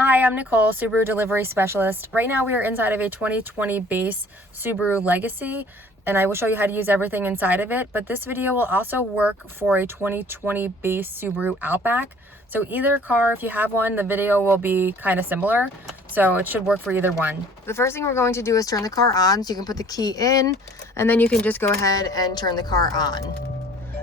Hi, I'm Nicole, Subaru Delivery Specialist. Right now we are inside of a 2020 base Subaru Legacy, and I will show you how to use everything inside of it, but this video will also work for a 2020 base Subaru Outback. So either car, if you have one, the video will be kind of similar, so it should work for either one. The first thing we're going to do is turn the car on, so you can put the key in, and then you can just go ahead and turn the car on.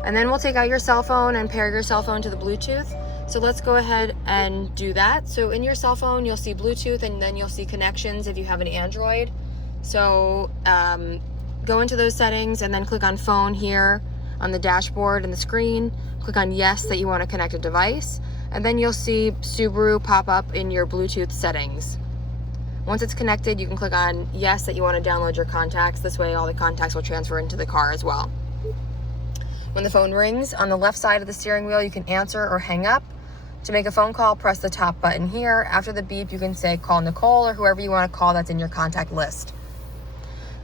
And then we'll take out your cell phone and pair your cell phone to the Bluetooth. So let's go ahead and do that. So in your cell phone, you'll see Bluetooth, and then you'll see connections if you have an Android. So go into those settings and then click on phone here on the dashboard and the screen. Click on yes that you want to connect a device. And then you'll see Subaru pop up in your Bluetooth settings. Once it's connected, you can click on yes that you want to download your contacts. This way all the contacts will transfer into the car as well. When the phone rings, on the left side of the steering wheel, you can answer or hang up. To make a phone call, press the top button here. After the beep, you can say call Nicole or whoever you want to call that's in your contact list.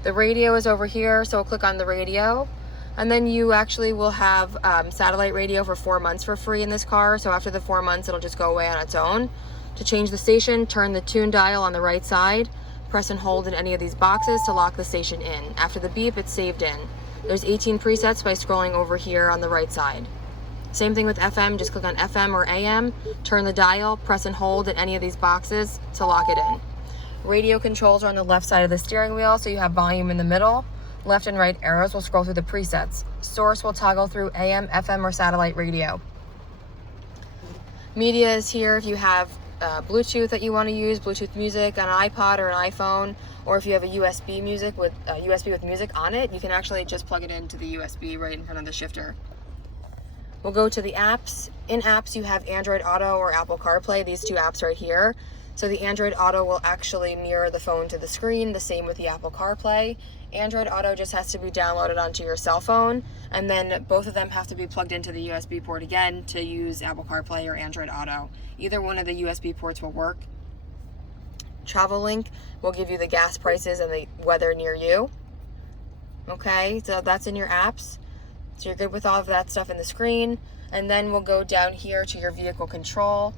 The radio is over here, so click on the radio. And then you actually will have satellite radio for 4 months for free in this car. So after the 4 months, it'll just go away on its own. To change the station, turn the tune dial on the right side. Press and hold in any of these boxes to lock the station in. After the beep, it's saved in. There's 18 presets by scrolling over here on the right side. Same thing with FM, just click on FM or AM, turn the dial, press and hold in any of these boxes to lock it in. Radio controls are on the left side of the steering wheel, so you have volume in the middle. Left and right arrows will scroll through the presets. Source will toggle through AM, FM, or satellite radio. Media is here if you have Bluetooth that you want to use, Bluetooth music on an iPod or an iPhone, or if you have a USB music with USB with music on it, you can actually just plug it into the USB right in front of the shifter. We'll go to the apps. In apps, you have Android Auto or Apple CarPlay, these two apps right here. So the Android Auto will actually mirror the phone to the screen, the same with the Apple CarPlay. Android Auto just has to be downloaded onto your cell phone, and then both of them have to be plugged into the USB port again to use Apple CarPlay or Android Auto. Either one of the USB ports will work. Travel Link will give you the gas prices and the weather near you. Okay, so that's in your apps. So you're good with all of that stuff in the screen. And then we'll go down here to your vehicle control.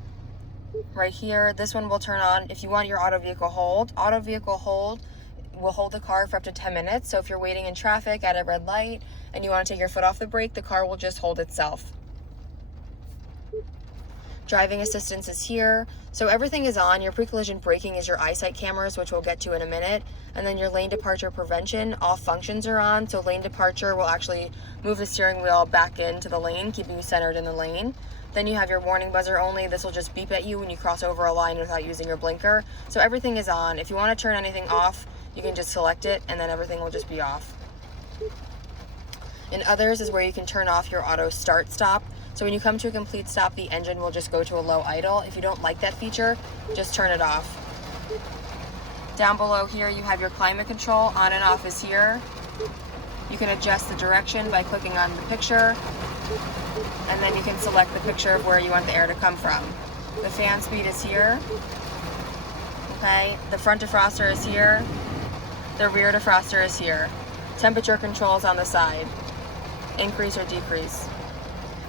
Right here, this one will turn on if you want your auto vehicle hold. Auto vehicle hold will hold the car for up to 10 minutes. So if you're waiting in traffic at a red light and you want to take your foot off the brake, the car will just hold itself. Driving assistance is here. So everything is on. Your pre-collision braking is your eyesight cameras, which we'll get to in a minute. And then your lane departure prevention, all functions are on. So lane departure will actually move the steering wheel back into the lane, keeping you centered in the lane. Then you have your warning buzzer only. This will just beep at you when you cross over a line without using your blinker. So everything is on. If you want to turn anything off, you can just select it and then everything will just be off. In others is where you can turn off your auto start stop. So when you come to a complete stop, the engine will just go to a low idle. If you don't like that feature, just turn it off. Down below here, you have your climate control. On and off is here. You can adjust the direction by clicking on the picture, and then you can select the picture of where you want the air to come from. The fan speed is here. Okay, the front defroster is here. The rear defroster is here. Temperature control is on the side. Increase or decrease.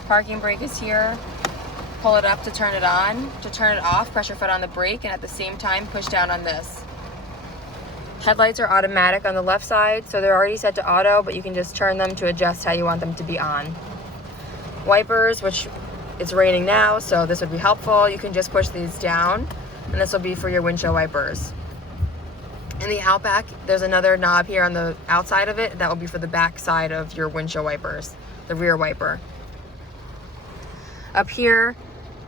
Parking brake is here. Pull it up to turn it on. To turn it off, press your foot on the brake and at the same time push down on this. Headlights are automatic on the left side, so they're already set to auto, but you can just turn them to adjust how you want them to be on. Wipers, which it's raining now, so this would be helpful. You can just push these down, and this will be for your windshield wipers. In the Outback, there's another knob here on the outside of it. That will be for the back side of your windshield wipers, the rear wiper. Up here,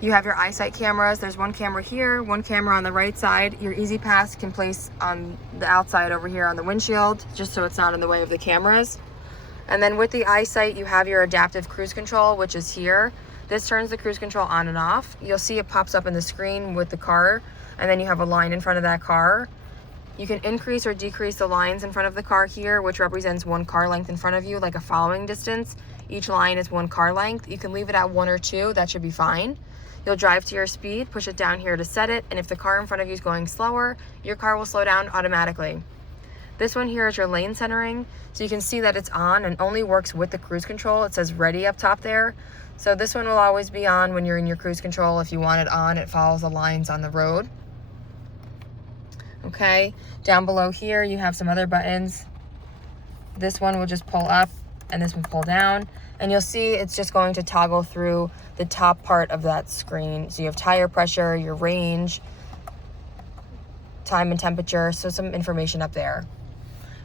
you have your eyesight cameras. There's one camera here, one camera on the right side. Your Easy Pass can place on the outside over here on the windshield, just so it's not in the way of the cameras. And then with the eyesight, you have your adaptive cruise control, which is here. This turns the cruise control on and off. You'll see it pops up in the screen with the car, and then you have a line in front of that car. You can increase or decrease the lines in front of the car here, which represents one car length in front of you, like a following distance. Each line is one car length. You can leave it at 1 or 2, that should be fine. You'll drive to your speed, push it down here to set it, and if the car in front of you is going slower, your car will slow down automatically. This one here is your lane centering, so you can see that it's on and only works with the cruise control. It says ready up top there. So this one will always be on when you're in your cruise control. If you want it on, it follows the lines on the road. Okay, down below here you have some other buttons. This one will just pull up and this will pull down, and you'll see it's just going to toggle through the top part of that screen. So you have tire pressure, your range, time and temperature, so some information up there.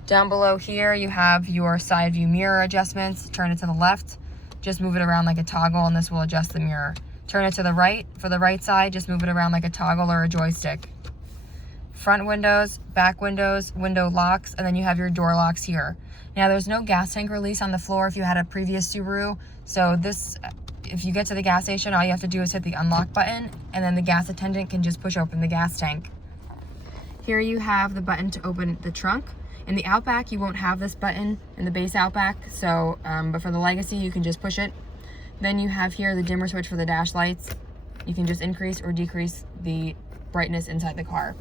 Down below here you have your side view mirror adjustments. Turn it to the left, just move it around like a toggle and this will adjust the mirror. Turn it to the right, for the right side, just move it around like a toggle or a joystick. Front windows, back windows, window locks, and then you have your door locks here. Now there's no gas tank release on the floor if you had a previous Subaru, so this, if you get to the gas station, all you have to do is hit the unlock button and then the gas attendant can just push open the gas tank. Here you have the button to open the trunk. In the Outback, you won't have this button in the base Outback, so but for the Legacy, you can just push it. Then you have here the dimmer switch for the dash lights. You can just increase or decrease the brightness inside the car.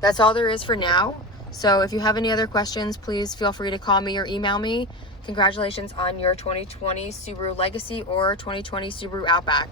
That's all there is for now. So if you have any other questions, please feel free to call me or email me. Congratulations on your 2020 Subaru Legacy or 2020 Subaru Outback.